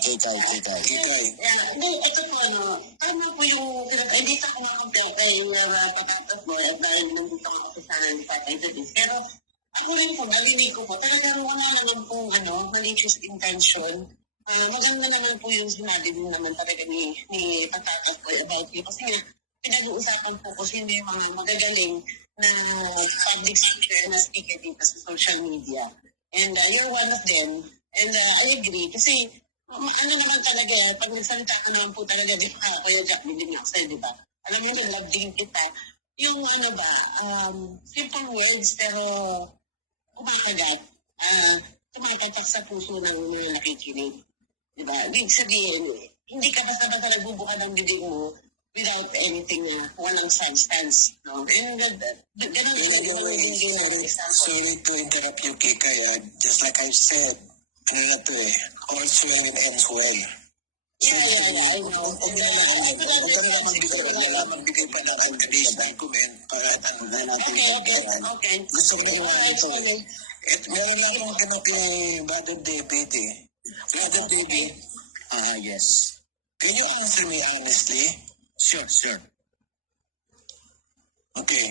Kikay. Hindi, ito po, tama po yung, hindi sa kumakompare kay Patatas Boy at dahil nandito ang opisahan ni Patay Davis. Pero ako rin po, nalinig ko po, talagang wala naman po, malicious intention. Maganda naman po yung sinabi din naman talaga ni Patatas Boy about you. Kasi nga, pinag-uusapan po ko sino yung mga magagaling na public speaker na speaker dito sa social media. And you're one of them. And I agree. Kasi ano naman talaga, pag nagsalita ka naman po talaga, di ba, kaya Jack, hindi nga sa'yo, di ba? Alam mo yun, love din kita. Yung simple words, pero kumakagat, tumatatak sa puso ng mga nakikinig. Di ba? Ibig sabihin, hindi ka basta-basta nagbubuka ng bibig mo without anything na walang substance. No? And ganun din ang example. Sorry to interrupt you, Kikay. Just like I said, all swing and ends well. Yeah, I know. Huwag na lang magbigay pa ng unconditional comment para na natin. Okay. Gusto ko na iwanan ito. Meron lang akong ganun kay Brother David eh. Brother David, yes. can you answer me honestly? Sure. Okay.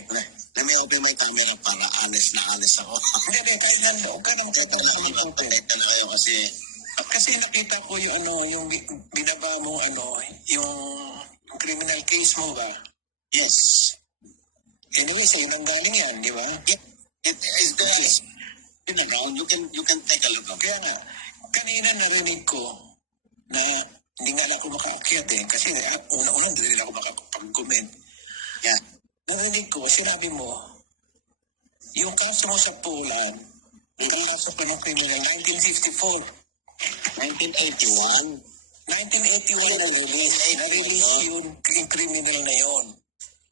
Let me open my camera para honest ako. Hindi, kahit nando, huwag ka naman Protect na kayo kasi nakita ko yung binaba mo, yung criminal case mo ba? Yes. Anyway, sa'yo nang galing yan, di ba? It is there. In the ground, you can take a look. Kaya nga, kanina narinig ko na hindi nga lang ako makaakyat kasi una-una hindi rin ako makapag-comment. Yeah. Narinig ko, sinabi mo, yung kaso mo sa Poland, kaso pa ng criminal, 1954. 1981. 1981 na-release yung criminal na yun.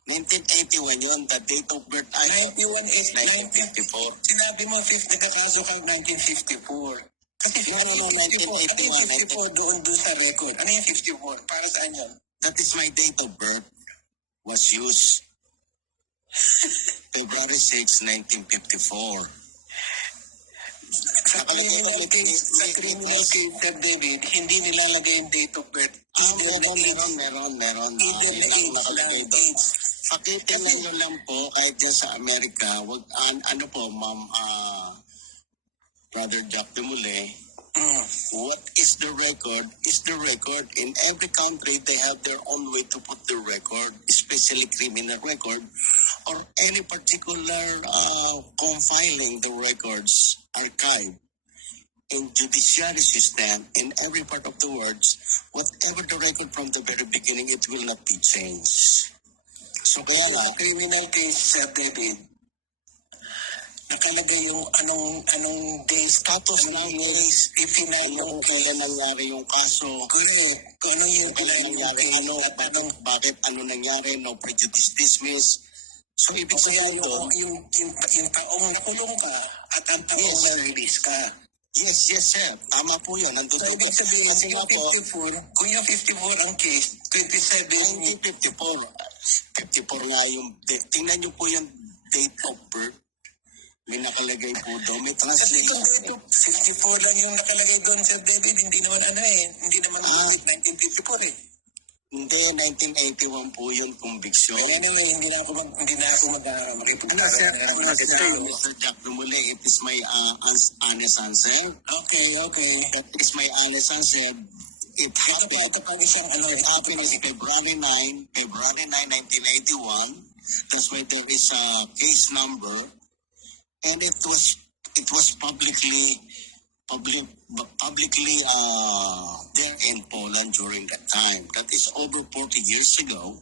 1981 yun, the date of birth ay 91 is 1954. Sinabi mo, nagkakaso ka 1954. Kasi ano yung 54 doon sa record? Ano yung 54? Para saan yun? That is my date of birth. Was used February 6, 1954. Sa criminal case, Sir David, hindi nilalagay yung date of birth. Meron. Either na age. Pakitingnan nyo lang po, kahit dyan sa Amerika, Ma'am, Brother Jack Demule, what is the record? Is the record. In every country, they have their own way to put the record, especially criminal record, or any particular confining the records, archive. In judiciary system, in every part of the world, whatever the record from the very beginning, it will not be changed. So kaya nga, Criminal case, Sir David, nakalagay yung anong day, status ng case, ifinal yung kailan nangyari yung kaso, correct, kung anong yung nangyari, bakit nangyari, no prejudice dismiss. So ibig sabihin yung taong nakulong ka at ang taong na-release ka. Yes, sir. Tama po yan. So ibig sabihin, kung yung 54 ang case, 27... Hindi 54. 54 nga yung date. Tingnan nyo po yung date of birth. May nakalagay po doon. May translation. 54 lang yung nakalagay doon, Sir David. Hindi naman Hindi naman 1954 eh. Hindi, 1981 po yun, conviction. But anyway, hindi na ako makipagkakaroon. Mr. Jack Dumule, it is my honest answer. Okay. That is my honest answer. It happened. Ito pang isang It happened is February 9, 1981. That's why there is a case number. And it was publicly there in Poland during that time. That is over 40 years ago.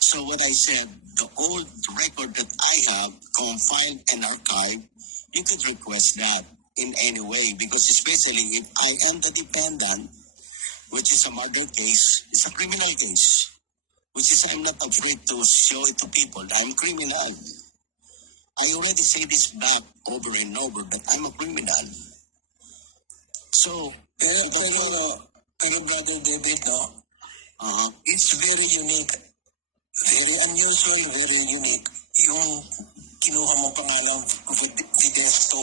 So what I said, the old record that I have compiled and archived, you could request that in any way, because especially if I am the defendant, which is a murder case, it's a criminal case, which is I'm not afraid to show it to people. I'm criminal. I already say this back over and over that I'm a criminal. So, pero Brother David, it's very unique, very unusual, very unique. Yung kinuha mo pangalang Videsto.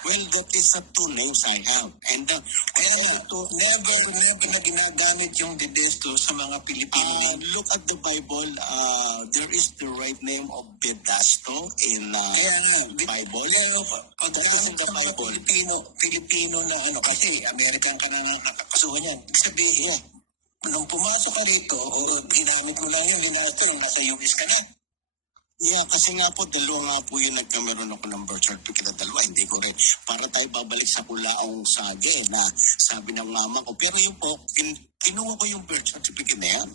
Well, that is the two names I have. And Kaya nga, never na ginagamit yung Bedesto sa mga Pilipino. look at the Bible. There is the right name of Bedasto in Kaya nga, Bible. pag That is in the sa mga Bible. Pilipino na ano, kasi American ka na nakakasuhan yan. Ibig sabihin, nung pumasok ka rito, o ginamit mo lang yung Bedasto, nung nasa US ka na. Yeah, kasi nga po, dalawa nga po yung nagkameron ako ng birth certificate na dalawa. Hindi ko rin. Para tayo babalik sa kulaong sage na sabi ng mama ko. Pero yun po, kinuha ko yung birth certificate na yan.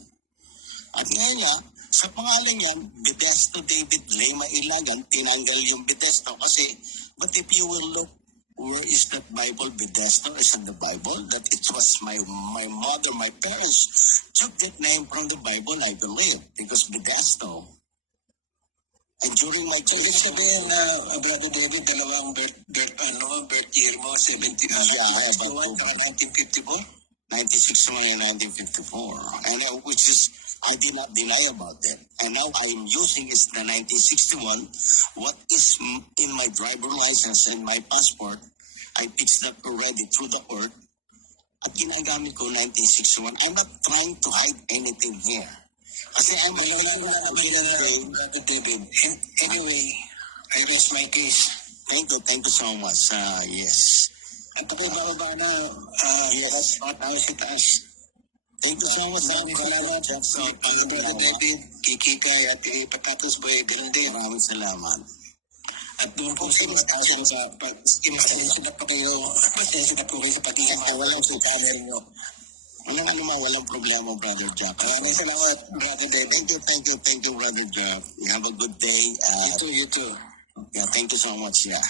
At ngayon nga, sa pangalan yan, Bedesto David Lema Ilagan, tinanggal yung Bedesto kasi, but if you will look, where is that Bible? Bedesto is in the Bible. That it was my mother, my parents took that name from the Bible, I believe, because Bedesto. And during my So, ibig sabihin na, Brother David, dalawang birth year mo, 1951 at 1954? 96 and 1954, and which is I did not deny about that. And now I am using is the 1961. What is in my driver license and my passport, I fixed that already through the court. At ginagamit ko 1961. I'm not trying to hide anything here. Kasi I'm Brother David. Anyway, I rest my case. Thank you so much. Yes. At ako'y bababa na, Yes. tayo sa taas. Thank you so much. Maraming salamat sa Brother David, Kikikay at Patatos Boy, ganun din. Maraming salamat. At doon po sa mga tao sa pasensya na po kayo, pasensya na po kayo sa pag-iimaw sa channel nyo. Walang problema, Brother Jack. Maraming salamat, Brother David. Thank you, Brother Jack. You have a good day. You too. Yeah, thank you so much. Yeah.